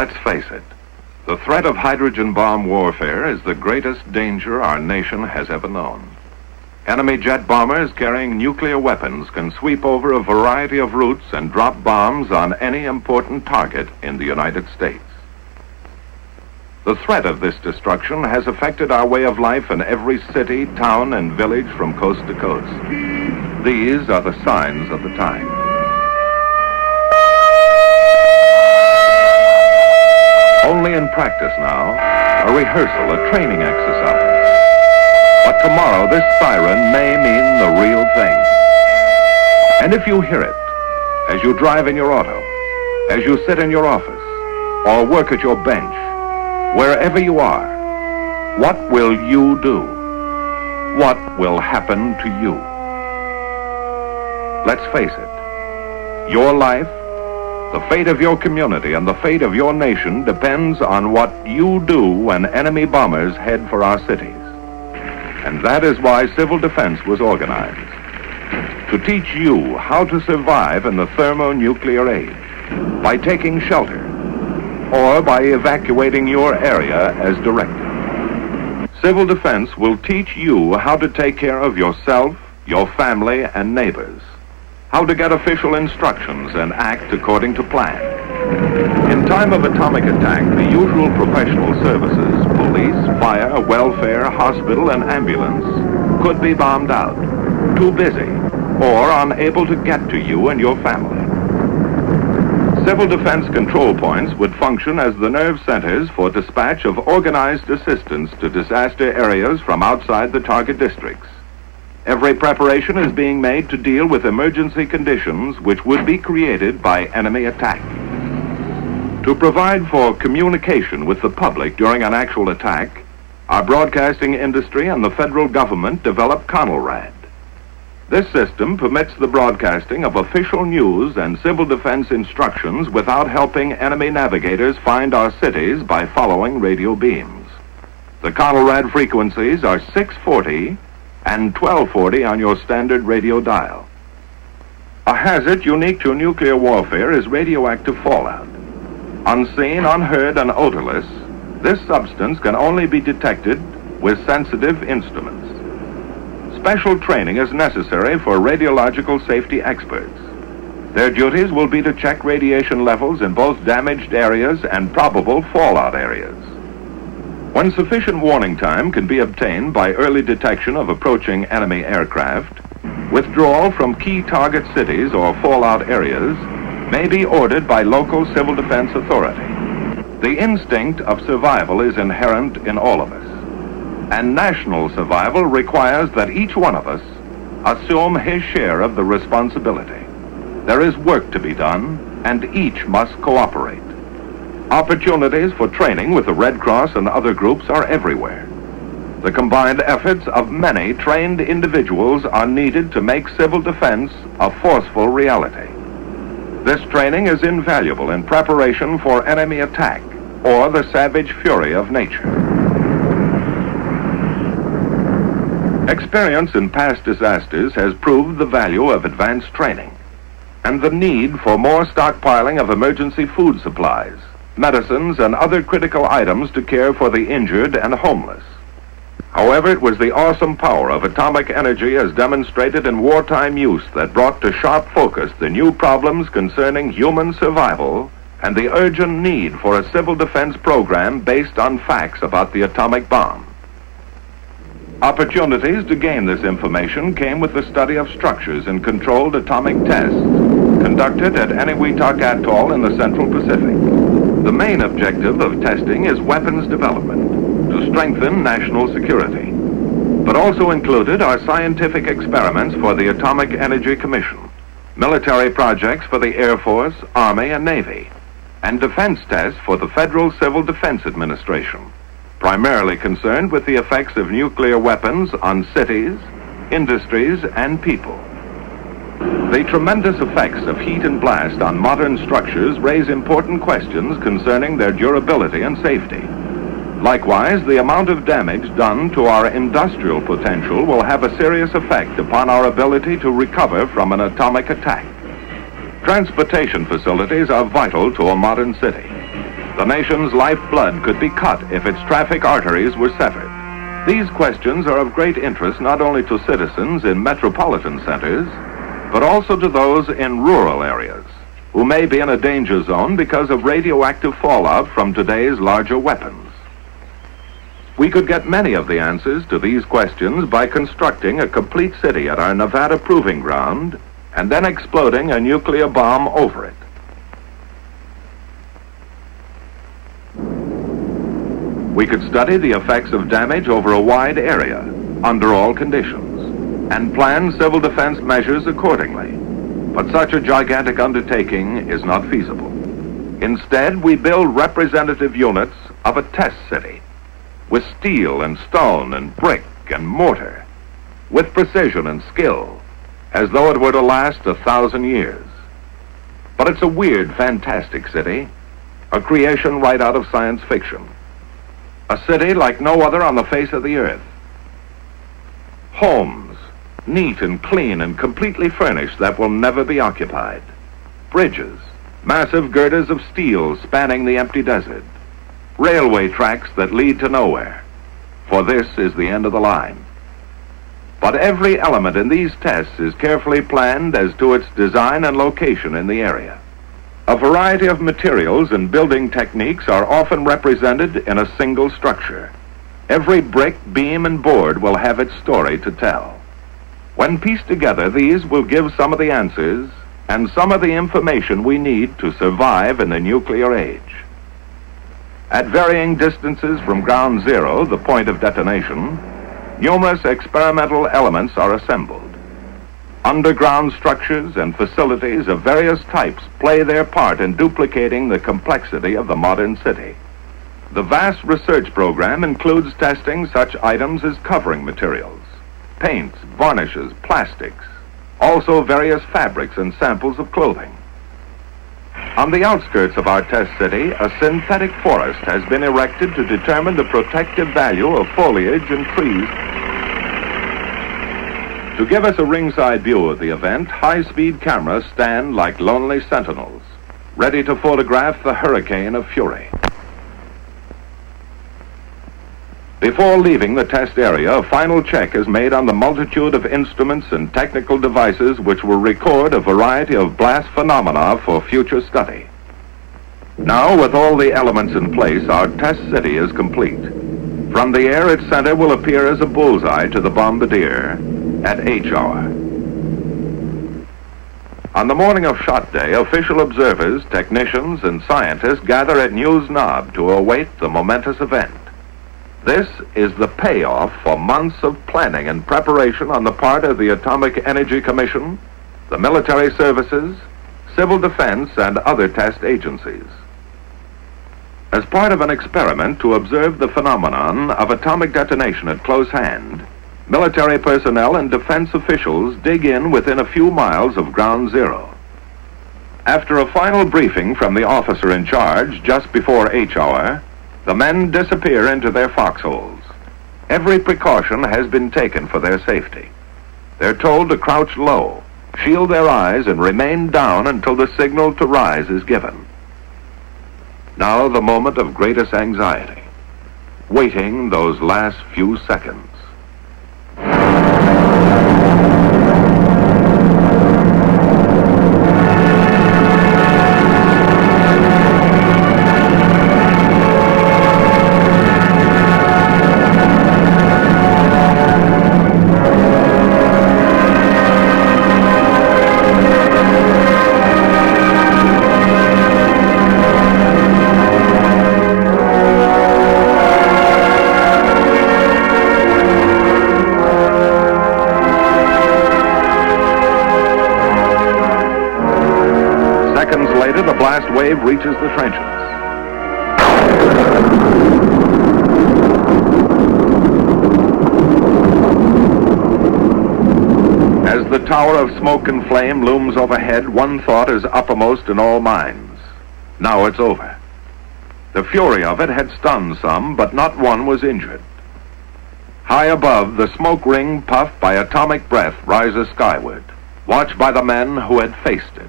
Let's face it, the threat of hydrogen bomb warfare is the greatest danger our nation has ever known. Enemy jet bombers carrying nuclear weapons can sweep over a variety of routes and drop bombs on any important target in the United States. The threat of this destruction has affected our way of life in every city, town, and village from coast to coast. These are the signs of the time. Only in practice now, a rehearsal, a training exercise. But tomorrow, this siren may mean the real thing. And if you hear it, as you drive in your auto, as you sit in your office, or work at your bench, wherever you are, what will you do? What will happen to you? Let's face it, your life, the fate of your community, and the fate of your nation depends on what you do when enemy bombers head for our cities. And that is why civil defense was organized, to teach you how to survive in the thermonuclear age, by taking shelter, or by evacuating your area as directed. Civil defense will teach you how to take care of yourself, your family, and neighbors, how to get official instructions and act according to plan. In time of atomic attack, the usual professional services, police, fire, welfare, hospital, and ambulance, could be bombed out, too busy, or unable to get to you and your family. Civil defense control points would function as the nerve centers for dispatch of organized assistance to disaster areas from outside the target districts. Every preparation is being made to deal with emergency conditions which would be created by enemy attack. To provide for communication with the public during an actual attack, our broadcasting industry and the federal government developed CONELRAD. This system permits the broadcasting of official news and civil defense instructions without helping enemy navigators find our cities by following radio beams. The CONELRAD frequencies are 640 and 1240 on your standard radio dial. A hazard unique to nuclear warfare is radioactive fallout. Unseen, unheard, and odorless, this substance can only be detected with sensitive instruments. Special training is necessary for radiological safety experts. Their duties will be to check radiation levels in both damaged areas and probable fallout areas. When sufficient warning time can be obtained by early detection of approaching enemy aircraft, withdrawal from key target cities or fallout areas may be ordered by local civil defense authority. The instinct of survival is inherent in all of us, and national survival requires that each one of us assume his share of the responsibility. There is work to be done, and each must cooperate. Opportunities for training with the Red Cross and other groups are everywhere. The combined efforts of many trained individuals are needed to make civil defense a forceful reality. This training is invaluable in preparation for enemy attack or the savage fury of nature. Experience in past disasters has proved the value of advanced training and the need for more stockpiling of emergency food supplies, medicines, and other critical items to care for the injured and homeless. However, it was the awesome power of atomic energy as demonstrated in wartime use that brought to sharp focus the new problems concerning human survival and the urgent need for a civil defense program based on facts about the atomic bomb. Opportunities to gain this information came with the study of structures in controlled atomic tests conducted at Eniwetok Atoll in the Central Pacific. The main objective of testing is weapons development to strengthen national security, but also included are scientific experiments for the Atomic Energy Commission, military projects for the Air Force, Army, and Navy, and defense tests for the Federal Civil Defense Administration, primarily concerned with the effects of nuclear weapons on cities, industries, and people. The tremendous effects of heat and blast on modern structures raise important questions concerning their durability and safety. Likewise, the amount of damage done to our industrial potential will have a serious effect upon our ability to recover from an atomic attack. Transportation facilities are vital to a modern city. The nation's lifeblood could be cut if its traffic arteries were severed. These questions are of great interest not only to citizens in metropolitan centers, but also to those in rural areas who may be in a danger zone because of radioactive fallout from today's larger weapons. We could get many of the answers to these questions by constructing a complete city at our Nevada proving ground and then exploding a nuclear bomb over it. We could study the effects of damage over a wide area, under all conditions, and plan civil defense measures accordingly. But such a gigantic undertaking is not feasible. Instead, we build representative units of a test city, with steel and stone and brick and mortar, with precision and skill, as though it were to last 1,000 years. But it's a weird, fantastic city, a creation right out of science fiction. A city like no other on the face of the earth. Homes, neat and clean and completely furnished, that will never be occupied. Bridges, massive girders of steel spanning the empty desert. Railway tracks that lead to nowhere, for this is the end of the line. But every element in these tests is carefully planned as to its design and location in the area. A variety of materials and building techniques are often represented in a single structure. Every brick, beam, and board will have its story to tell. When pieced together, these will give some of the answers and some of the information we need to survive in the nuclear age. At varying distances from ground zero, the point of detonation, numerous experimental elements are assembled. Underground structures and facilities of various types play their part in duplicating the complexity of the modern city. The vast research program includes testing such items as covering materials, paints, varnishes, plastics, also various fabrics and samples of clothing. On the outskirts of our test city, a synthetic forest has been erected to determine the protective value of foliage and trees. To give us a ringside view of the event, high-speed cameras stand like lonely sentinels, ready to photograph the hurricane of fury. Before leaving the test area, a final check is made on the multitude of instruments and technical devices which will record a variety of blast phenomena for future study. Now, with all the elements in place, our test city is complete. From the air, its center will appear as a bullseye to the bombardier at H hour. On the morning of shot day, official observers, technicians, and scientists gather at News Knob to await the momentous event. This is the payoff for months of planning and preparation on the part of the Atomic Energy Commission, the military services, civil defense, and other test agencies. As part of an experiment to observe the phenomenon of atomic detonation at close hand, military personnel and defense officials dig in within a few miles of ground zero. After a final briefing from the officer in charge just before H hour, the men disappear into their foxholes. Every precaution has been taken for their safety. They're told to crouch low, shield their eyes, and remain down until the signal to rise is given. Now the moment of greatest anxiety, waiting those last few seconds. Later, the blast wave reaches the trenches. As the tower of smoke and flame looms overhead, one thought is uppermost in all minds. Now it's over. The fury of it had stunned some, but not one was injured. High above, the smoke ring puffed by atomic breath rises skyward, watched by the men who had faced it.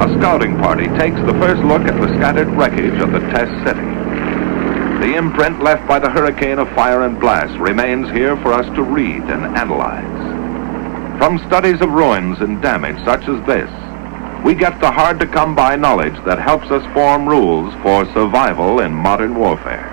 A scouting party takes the first look at the scattered wreckage of the test city. The imprint left by the hurricane of fire and blast remains here for us to read and analyze. From studies of ruins and damage such as this, we get the hard-to-come-by knowledge that helps us form rules for survival in modern warfare.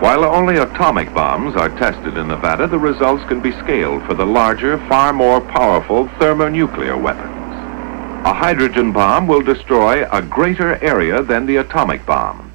While only atomic bombs are tested in Nevada, the results can be scaled for the larger, far more powerful thermonuclear weapons. A hydrogen bomb will destroy a greater area than the atomic bomb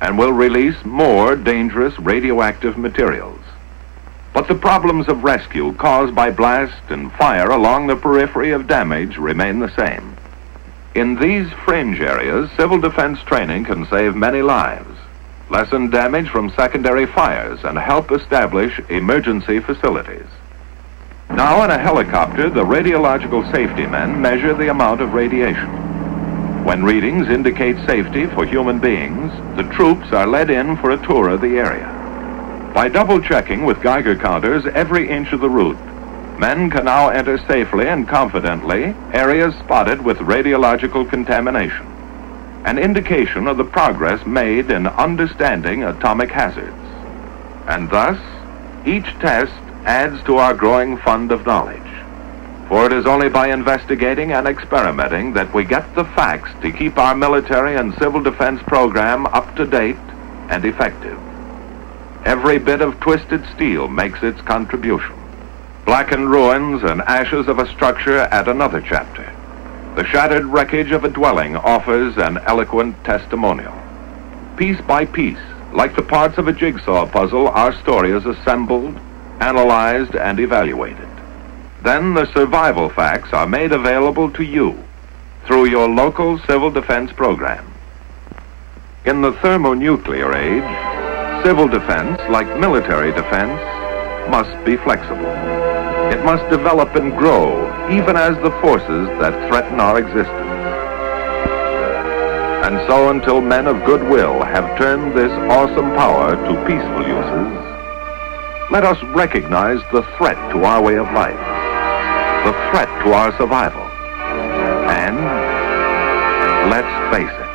and will release more dangerous radioactive materials. But the problems of rescue caused by blast and fire along the periphery of damage remain the same. In these fringe areas, civil defense training can save many lives, lessen damage from secondary fires, and help establish emergency facilities. Now in a helicopter, the radiological safety men measure the amount of radiation. When readings indicate safety for human beings, the troops are led in for a tour of the area. By double-checking with Geiger counters every inch of the route, men can now enter safely and confidently areas spotted with radiological contamination, an indication of the progress made in understanding atomic hazards. And thus, each test adds to our growing fund of knowledge. For it is only by investigating and experimenting that we get the facts to keep our military and civil defense program up to date and effective. Every bit of twisted steel makes its contribution. Blackened ruins and ashes of a structure add another chapter. The shattered wreckage of a dwelling offers an eloquent testimonial. Piece by piece, like the parts of a jigsaw puzzle, our story is assembled, analyzed, and evaluated. Then the survival facts are made available to you through your local civil defense program. In the thermonuclear age, civil defense, like military defense, must be flexible. It must develop and grow, even as the forces that threaten our existence. And so until men of goodwill have turned this awesome power to peaceful uses, let us recognize the threat to our way of life, the threat to our survival, and let's face it.